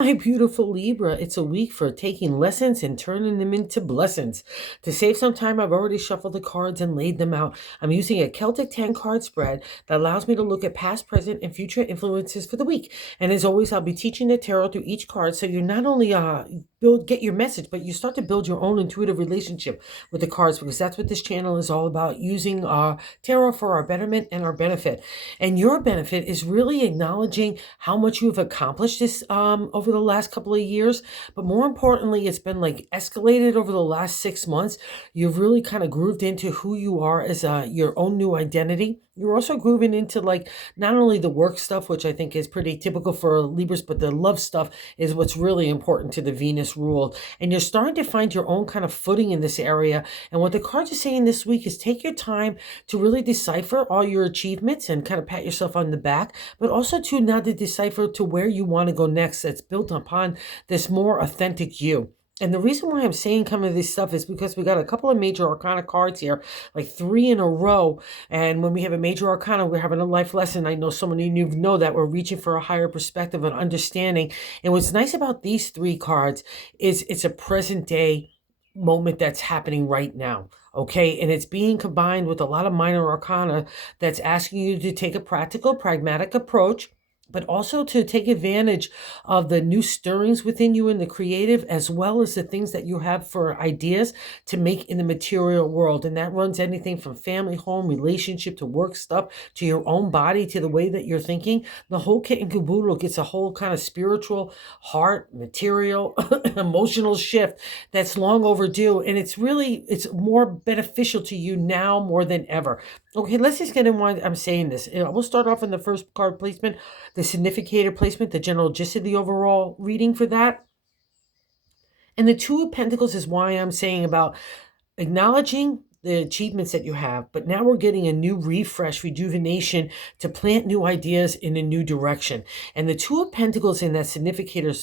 My beautiful Libra, it's a week for taking lessons and turning them into blessings. To save some time, I've already shuffled the cards and laid them out. I'm using a Celtic 10 card spread that allows me to look at past, present, and future influences for the week. And as always, I'll be teaching the tarot through each card so you not only get your message, but you start to build your own intuitive relationship with the cards, because that's what this channel is all about, using tarot for our betterment and our benefit. And your benefit is really acknowledging how much you've accomplished this over the last couple of years. But more importantly, it's been like escalated over the last 6 months. You've really kind of grooved into who you are as your own new identity. You're also grooving into like not only the work stuff, which I think is pretty typical for Libras, but the love stuff is what's really important to the Venus rule. And you're starting to find your own kind of footing in this area. And what the cards are saying this week is take your time to really decipher all your achievements and kind of pat yourself on the back, but also to now to decipher to where you want to go next that's built upon this more authentic you. And the reason why I'm saying some of this stuff is because we got a couple of major arcana cards here, like 3 in a row. And when we have a major arcana, we're having a life lesson. I know so many of you know that we're reaching for a higher perspective and understanding. And what's nice about these 3 cards is it's a present day moment that's happening right now. Okay, and it's being combined with a lot of minor arcana that's asking you to take a practical, pragmatic approach, but also to take advantage of the new stirrings within you in the creative, as well as the things that you have for ideas to make in the material world. And that runs anything from family, home, relationship, to work stuff, to your own body, to the way that you're thinking. The whole kit and caboodle gets a whole kind of spiritual, heart, material, emotional shift that's long overdue. And it's more beneficial to you now more than ever. Okay, let's just get in why I'm saying this. We'll start off in the first card placement, the significator placement, the general gist of the overall reading for that. And the 2 of Pentacles is why I'm saying about acknowledging the achievements that you have, but now we're getting a new refresh, rejuvenation to plant new ideas in a new direction. And the 2 of Pentacles in that significator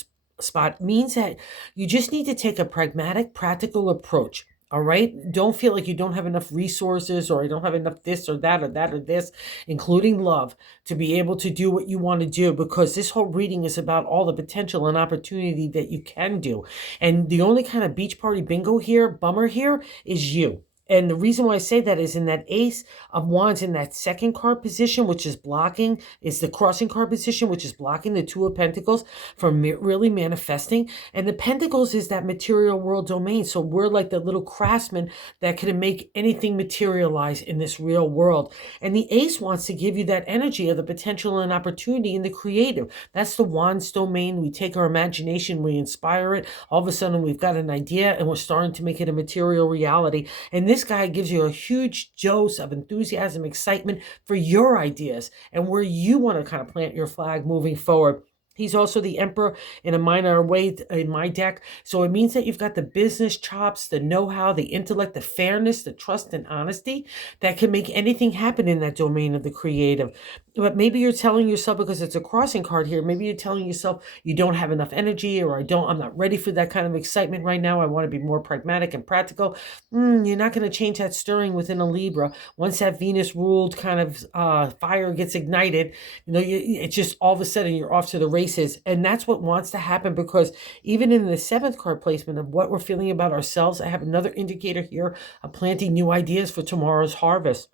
spot means that you just need to take a pragmatic, practical approach. All right. Don't feel like you don't have enough resources, or I don't have enough this or that or that or this, including love, to be able to do what you want to do, because this whole reading is about all the potential and opportunity that you can do. And the only kind of beach party bingo here, bummer here, is you. And the reason why I say that is in that Ace of Wands in that second card position, which is blocking, is the crossing card position, which is blocking the 2 of Pentacles from really manifesting. And the Pentacles is that material world domain. So we're like the little craftsman that can make anything materialize in this real world. And the Ace wants to give you that energy of the potential and opportunity in the creative. That's the Wands domain. We take our imagination, we inspire it. All of a sudden we've got an idea and we're starting to make it a material reality. And this guy gives you a huge dose of enthusiasm, excitement for your ideas and where you want to kind of plant your flag moving forward. He's also the Emperor in a minor way in my deck. So it means that you've got the business chops, the know-how, the intellect, the fairness, the trust and honesty that can make anything happen in that domain of the creative. But maybe you're telling yourself, because it's a crossing card here, maybe you're telling yourself you don't have enough energy, or I'm not ready for that kind of excitement right now. I want to be more pragmatic and practical. You're not going to change that stirring within a Libra. Once that Venus ruled kind of fire gets ignited, it's just all of a sudden you're off to the races. And that's what wants to happen, because even in the 7th card placement of what we're feeling about ourselves, I have another indicator here of planting new ideas for tomorrow's harvest.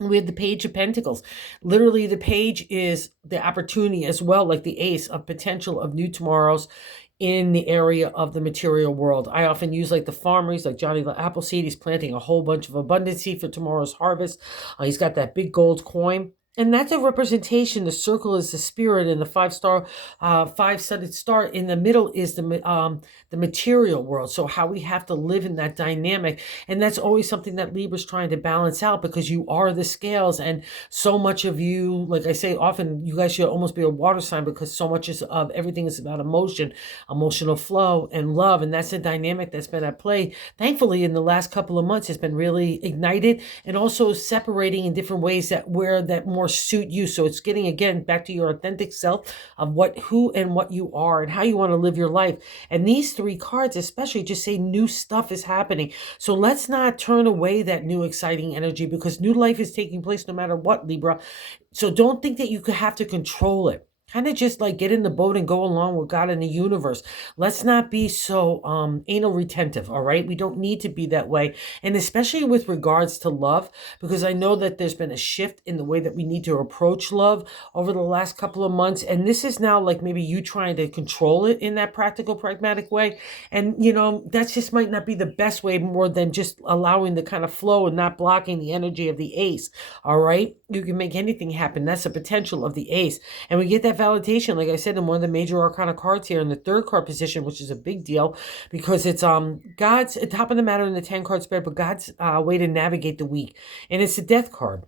We have the Page of Pentacles. Literally, the page is the opportunity as well, like the Ace of potential of new tomorrows in the area of the material world. I often use like the farmers, like Johnny the Appleseed. He's planting a whole bunch of abundancy for tomorrow's harvest. He's got that big gold coin. And that's a representation. The circle is the spirit, and the 5-sided star in the middle is the material world. So how we have to live in that dynamic. And that's always something that Libra's trying to balance out, because you are the scales. And so much of you, like I say, often you guys should almost be a water sign, because so much of everything is about emotion, emotional flow, and love. And that's a dynamic that's been at play. Thankfully, in the last couple of months, it's been really ignited, and also separating in different ways that more suit you. So it's getting, again, back to your authentic self of who and what you are and how you want to live your life. And these 3 cards especially just say new stuff is happening. So let's not turn away that new exciting energy, because new life is taking place no matter what, Libra. So don't think that you could have to control it. kind of just like get in the boat and go along with God and the universe. Let's not be so anal retentive, all right? We don't need to be that way. And especially with regards to love, because I know that there's been a shift in the way that we need to approach love over the last couple of months. And this is now like maybe you trying to control it in that practical, pragmatic way. And, that just might not be the best way, more than just allowing the kind of flow and not blocking the energy of the ace, all right? You can make anything happen. That's the potential of the ace. And we get that validation, like I said, in one of the major arcana cards here in the third card position, which is a big deal because it's God's top of the matter in the 10 card spread, but God's way to navigate the week. And it's the death card.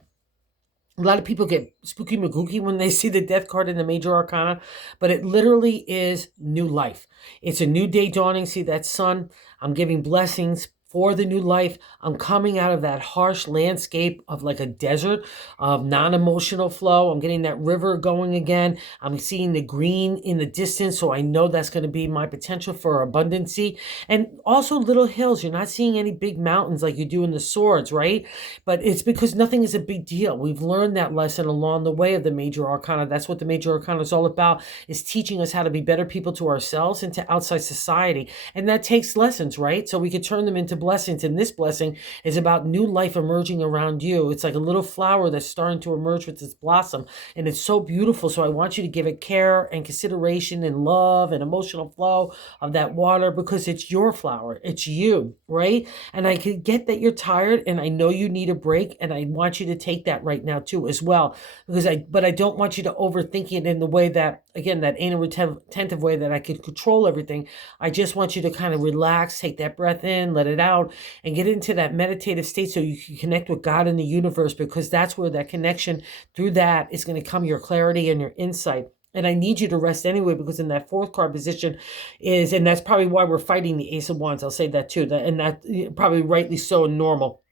A lot of people get spooky magooky when they see the death card in the major arcana, but it literally is new life. It's a new day dawning. See that sun? I'm giving blessings for the new life. I'm coming out of that harsh landscape of like a desert of non-emotional flow. I'm getting that river going again. I'm seeing the green in the distance, so I know that's going to be my potential for abundancy. And also little hills. You're not seeing any big mountains like you do in the swords, right? But it's because nothing is a big deal. We've learned that lesson along the way of the major arcana. That's what the major arcana is all about, is teaching us how to be better people to ourselves and to outside society. And that takes lessons, right? So we could turn them into blessings. And this blessing is about new life emerging around you. It's like a little flower that's starting to emerge with its blossom. And it's so beautiful. So I want you to give it care and consideration and love and emotional flow of that water, because it's your flower. It's you, right? And I could get that you're tired, and I know you need a break, and I want you to take that right now too as well, but I don't want you to overthink it in the way that, again, that anal retentive way that I could control everything. I just want you to kind of relax, take that breath in, let it out, and get into that meditative state so you can connect with God and the universe, because that's where that connection through that is going to come your clarity and your insight. And I need you to rest anyway, because in that fourth card position is, and that's probably why we're fighting the Ace of Wands. I'll say that too, and that probably rightly so and normal.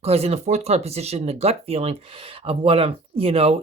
Because in the fourth card position, the gut feeling of what I'm,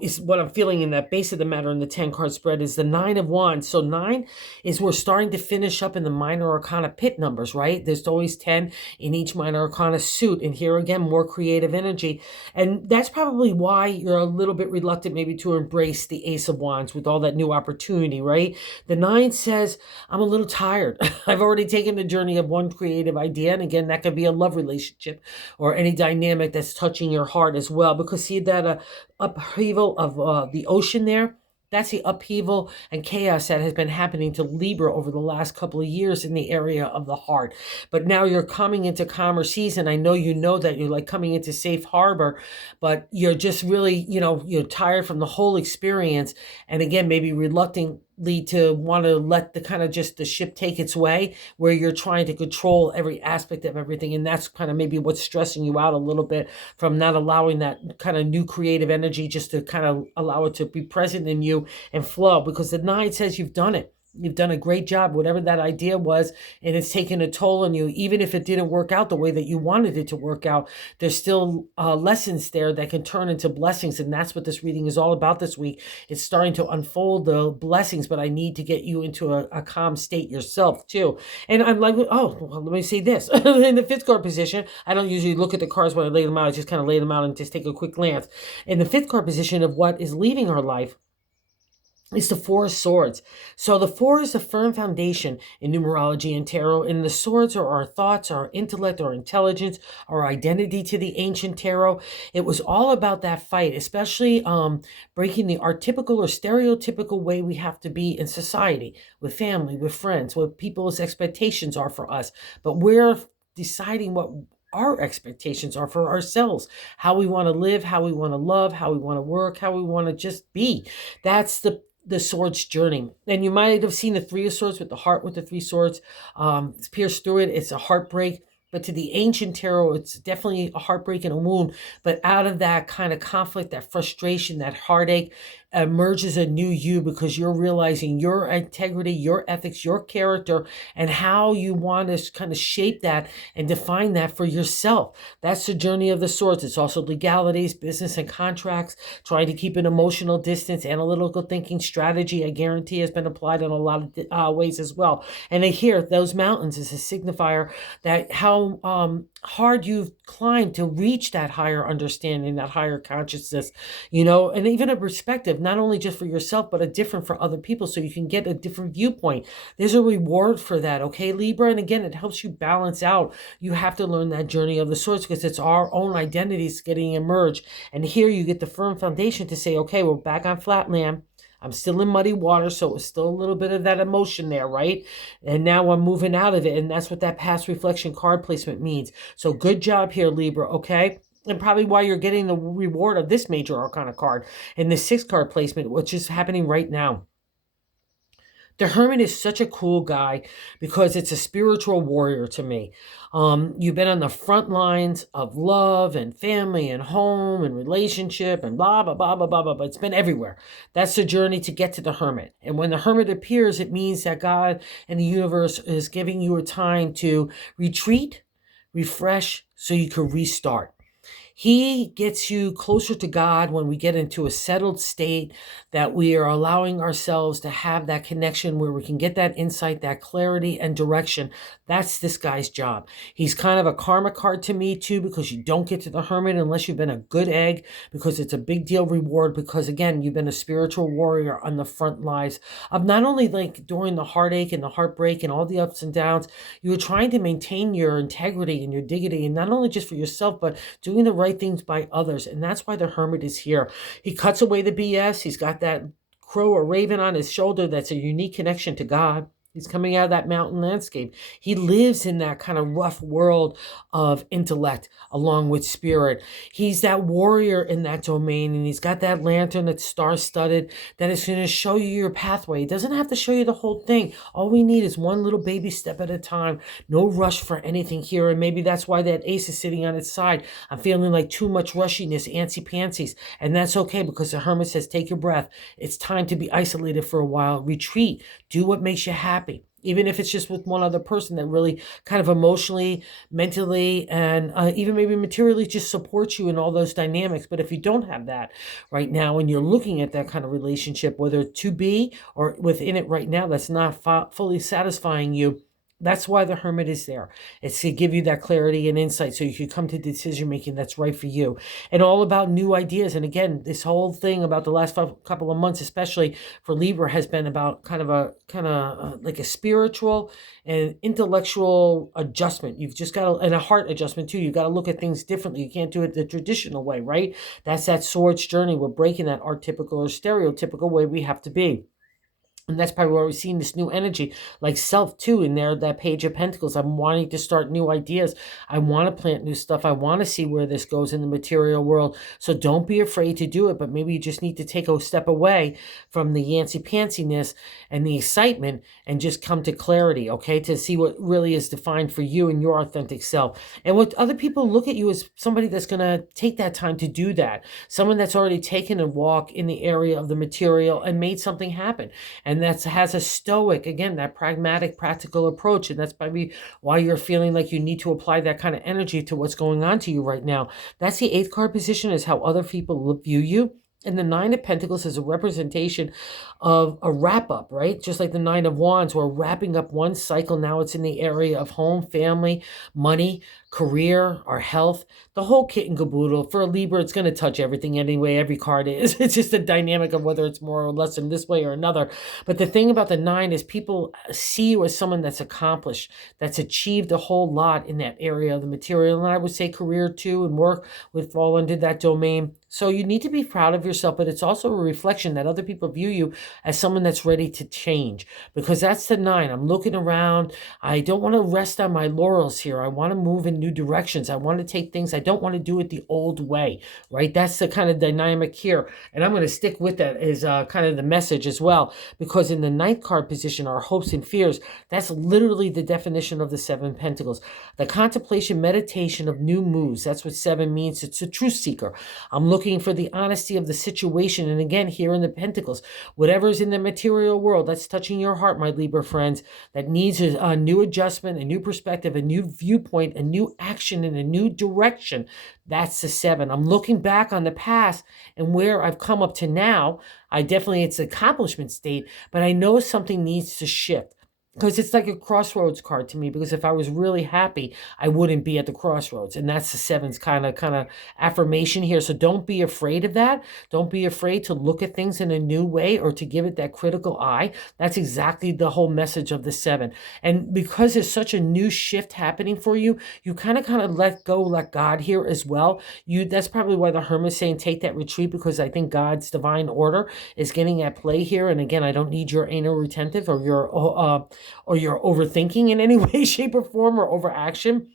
is what I'm feeling in that base of the matter in the 10 card spread is the 9 of Wands. So 9 is we're starting to finish up in the minor arcana pit numbers, right? There's always 10 in each minor arcana suit. And here again, more creative energy. And that's probably why you're a little bit reluctant maybe to embrace the Ace of Wands with all that new opportunity, right? The 9 says, I'm a little tired. I've already taken the journey of one creative idea. And again, that could be a love relationship or any dynamic that's touching your heart as well, because see that upheaval of the ocean there? That's the upheaval and chaos that has been happening to Libra over the last couple of years in the area of the heart. But now you're coming into calmer seas, and I know you know that you're like coming into safe harbor, but you're just really, you're tired from the whole experience. And again, maybe reluctantly to want to let the kind of just the ship take its way, where you're trying to control every aspect of everything. And that's kind of maybe what's stressing you out a little bit, from not allowing that kind of new creative energy just to kind of allow it to be present in you and flow, because the 9 says you've done it. You've done a great job, whatever that idea was, and it's taken a toll on you. Even if it didn't work out the way that you wanted it to work out, there's still lessons there that can turn into blessings. And that's what this reading is all about this week. It's starting to unfold the blessings, but I need to get you into a calm state yourself too. And I'm like, oh, well, let me say this. In the 5th card position, I don't usually look at the cards when I lay them out. I just kind of lay them out and just take a quick glance. In the 5th card position of what is leaving our life, it's the 4 of Swords. So the 4 is a firm foundation in numerology and tarot, and the swords are our thoughts, our intellect, our intelligence, our identity to the ancient tarot. It was all about that fight, especially breaking the archetypical or stereotypical way we have to be in society, with family, with friends, what people's expectations are for us. But we're deciding what our expectations are for ourselves, how we want to live, how we want to love, how we want to work, how we want to just be. That's the Swords journey. And you might have seen the 3 of Swords with the heart with the 3 swords. It's pierced through it. It's a heartbreak. But to the ancient tarot, it's definitely a heartbreak and a wound. But out of that kind of conflict, that frustration, that heartache, emerges a new you, because you're realizing your integrity, your ethics, your character, and how you want to kind of shape that and define that for yourself. That's the journey of the Swords. It's also legalities, business and contracts, trying to keep an emotional distance, analytical thinking, strategy, I guarantee, has been applied in a lot of ways as well. And here, those mountains is a signifier that how hard you've climbed to reach that higher understanding, that higher consciousness, and even a perspective, not only just for yourself, but a different for other people, so you can get a different viewpoint. There's a reward for that, okay, Libra? And again, it helps you balance out. You have to learn that journey of the swords, because it's our own identities getting emerged. And here you get the firm foundation to say, okay, we're back on flat land. I'm still in muddy water, so it's still a little bit of that emotion there, right? And now I'm moving out of it, and that's what that past reflection card placement means. So good job here, Libra, okay? And probably why you're getting the reward of this major arcana card and the 6 card placement, which is happening right now. The Hermit is such a cool guy because it's a spiritual warrior to me. You've been on the front lines of love and family and home and relationship and blah, blah, blah, blah, blah, blah, but it's been everywhere. That's the journey to get to the Hermit. And when the Hermit appears, it means that God and the universe is giving you a time to retreat, refresh, so you can restart. He gets you closer to God when we get into a settled state, that we are allowing ourselves to have that connection where we can get that insight, that clarity and direction. That's this guy's job. He's kind of a karma card to me too, because you don't get to the Hermit unless you've been a good egg, because it's a big deal reward, because again, you've been a spiritual warrior on the front lines of not only like during the heartache and the heartbreak and all the ups and downs, you were trying to maintain your integrity and your dignity, and not only just for yourself, but doing the right things by others. And that's why the Hermit is here. He cuts away the BS. He's got that crow or raven on his shoulder. That's a unique connection to God. He's coming out of that mountain landscape. He lives in that kind of rough world of intellect along with spirit. He's that warrior in that domain, and he's got that lantern that's star-studded that is going to show you your pathway. He doesn't have to show you the whole thing. All we need is one little baby step at a time. No rush for anything here, and maybe that's why that ace is sitting on its side. I'm feeling like too much rushiness, antsy-pantsies, and that's okay, because the Hermit says, take your breath. It's time to be isolated for a while. Retreat. Do what makes you happy. Even if it's just with one other person that really kind of emotionally, mentally, and even maybe materially just supports you in all those dynamics. But if you don't have that right now, and you're looking at that kind of relationship, whether to be or within it right now, that's not fully satisfying you, that's why the Hermit is there. It's to give you that clarity and insight so you can come to decision making that's right for you. And all about new ideas. And again, this whole thing about the last couple of months, especially for Libra, has been about kind of like a spiritual and intellectual adjustment. You've just got to, and a heart adjustment too. You've got to look at things differently. You can't do it the traditional way, right? That's that swords journey. We're breaking that archetypical or stereotypical way we have to be. And that's probably where we're seeing this new energy, like self too, in there, that Page of Pentacles. I'm wanting to start new ideas. I want to plant new stuff. I want to see where this goes in the material world. So don't be afraid to do it, but maybe you just need to take a step away from the yancy-pantsiness and the excitement and just come to clarity, okay? To see what really is defined for you and your authentic self. And what other people look at you as somebody that's going to take that time to do that. Someone that's already taken a walk in the area of the material and made something happen. And that has a stoic, again, that pragmatic, practical approach. And that's probably why you're feeling like you need to apply that kind of energy to what's going on to you right now. That's the 8th card position, is how other people view you. And the 9 of Pentacles is a representation of a wrap up, right? Just like the 9 of Wands, we're wrapping up one cycle. Now it's in the area of home, family, money, career, our health, the whole kit and caboodle. For a Libra, it's going to touch everything anyway. Every card is. It's just a dynamic of whether it's more or less in this way or another. But the thing about the 9 is people see you as someone that's accomplished, that's achieved a whole lot in that area of the material. And I would say career too, and work would fall into that domain. So you need to be proud of yourself, but it's also a reflection that other people view you as someone that's ready to change, because that's the 9. I'm looking around. I don't want to rest on my laurels here. I want to move in new directions. I want to take things. I don't want to do it the old way, right? That's the kind of dynamic here. And I'm going to stick with that as kind of the message as well, because in the 9th card position, our hopes and fears, that's literally the definition of the 7 Pentacles. The contemplation, meditation of new moves. That's what 7 means. It's a truth seeker. I'm looking for the honesty of the situation. And again, here in the Pentacles, whatever's in the material world that's touching your heart, my Libra friends, that needs a new adjustment, a new perspective, a new viewpoint, a new action in a new direction, that's the 7. I'm looking back on the past and where I've come up to now. It's an accomplishment state, but I know something needs to shift. because it's like a crossroads card to me, because if I was really happy, I wouldn't be at the crossroads. And that's the seven's kind of affirmation here. So don't be afraid of that. Don't be afraid to look at things in a new way or to give it that critical eye. That's exactly the whole message of the seven. And because there's such a new shift happening for you, you kind of let go, let God here as well. That's probably why the Hermit's saying take that retreat, because I think God's divine order is getting at play here. And again, I don't need your anal retentive or you're overthinking in any way, shape, or form, or overaction.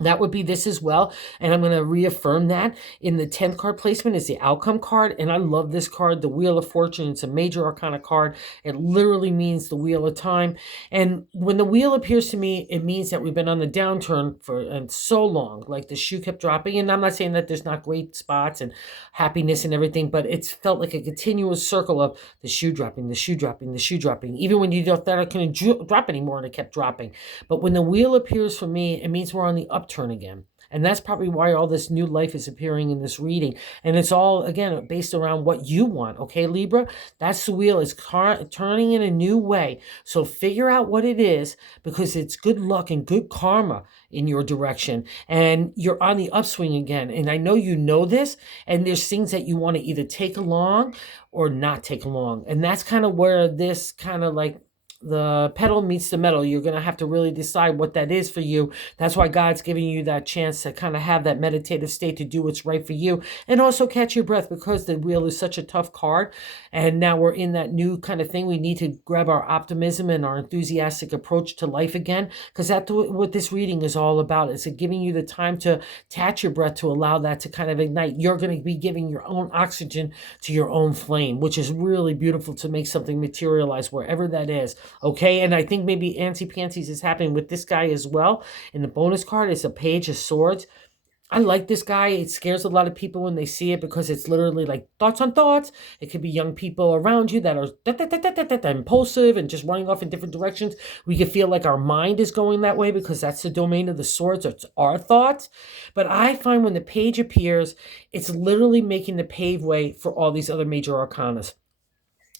That would be this as well. And I'm going to reaffirm that. In the 10th card placement is the outcome card. And I love this card, the Wheel of Fortune. It's a major arcana card. It literally means the wheel of time. And when the wheel appears to me, it means that we've been on the downturn for so long. Like the shoe kept dropping. And I'm not saying that there's not great spots and happiness and everything, but it's felt like a continuous circle of the shoe dropping, the shoe dropping, the shoe dropping. Even when you thought I couldn't drop anymore, and it kept dropping. But when the wheel appears for me, it means we're on the upturn again. And that's probably why all this new life is appearing in this reading. And it's all, again, based around what you want. Okay, Libra? That's the wheel. It's turning in a new way. So figure out what it is, because it's good luck and good karma in your direction. And you're on the upswing again. And I know you know this. And there's things that you want to either take along or not take along. And that's kind of where this kind of like the pedal meets the metal. You're going to have to really decide what that is for you. That's why God's giving you that chance to kind of have that meditative state to do what's right for you, and also catch your breath, because the wheel is such a tough card. And now we're in that new kind of thing. We need to grab our optimism and our enthusiastic approach to life again, because that's what this reading is all about. It's giving you the time to catch your breath, to allow that to kind of ignite. You're going to be giving your own oxygen to your own flame, which is really beautiful, to make something materialize wherever that is. Okay, and I think maybe antsy-pantsies is happening with this guy as well. In the bonus card, it's a Page of Swords. I like this guy. It scares a lot of people when they see it, because it's literally like thoughts on thoughts. It could be young people around you that are impulsive and just running off in different directions. We could feel like our mind is going that way, because that's the domain of the swords. It's our thoughts. But I find when the page appears, it's literally making the pave way for all these other major arcanas.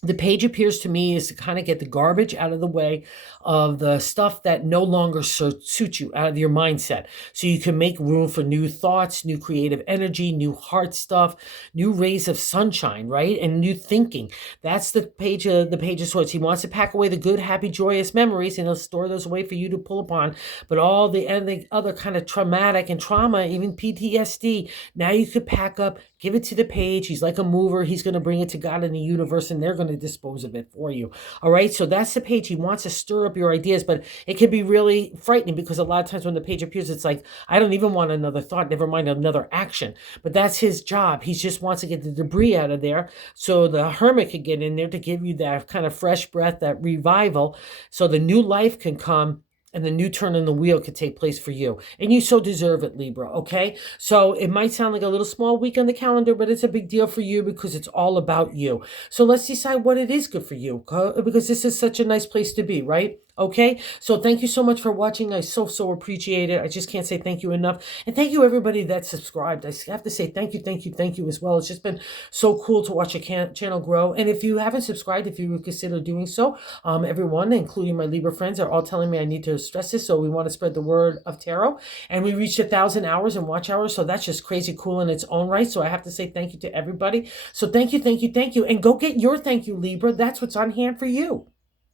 The page appears to me is to kind of get the garbage out of the way of the stuff that no longer suits you, out of your mindset. So you can make room for new thoughts, new creative energy, new heart stuff, new rays of sunshine, right? And new thinking. That's the page of swords. He wants to pack away the good, happy, joyous memories, and he'll store those away for you to pull upon. But all the other kind of traumatic and trauma, even PTSD, now you could pack up, give it to the page. He's like a mover. He's going to bring it to God and the universe, and they're going to dispose of it for you. All right, so that's the page. He wants to stir up your ideas, but it can be really frightening, because a lot of times when the page appears, it's like, I don't even want another thought, never mind another action. But that's his job. He just wants to get the debris out of there, so the Hermit can get in there to give you that kind of fresh breath, that revival, so the new life can come and the new turn in the wheel could take place for you. And you so deserve it, Libra, okay? So it might sound like a little small week on the calendar, but it's a big deal for you, because it's all about you. So let's decide what it is good for you, because this is such a nice place to be, right? Okay, so thank you so much for watching. I so appreciate it. I just can't say thank you enough. And thank you everybody that subscribed. I have to say thank you as well. It's just been so cool to watch your channel grow. And if you haven't subscribed, if you would consider doing so, everyone, including my Libra friends, are all telling me I need to stress this. So we want to spread the word of tarot. And we reached 1,000 hours and watch hours. So that's just crazy cool in its own right. So I have to say thank you to everybody. So thank you. And go get your thank you, Libra. That's what's on hand for you.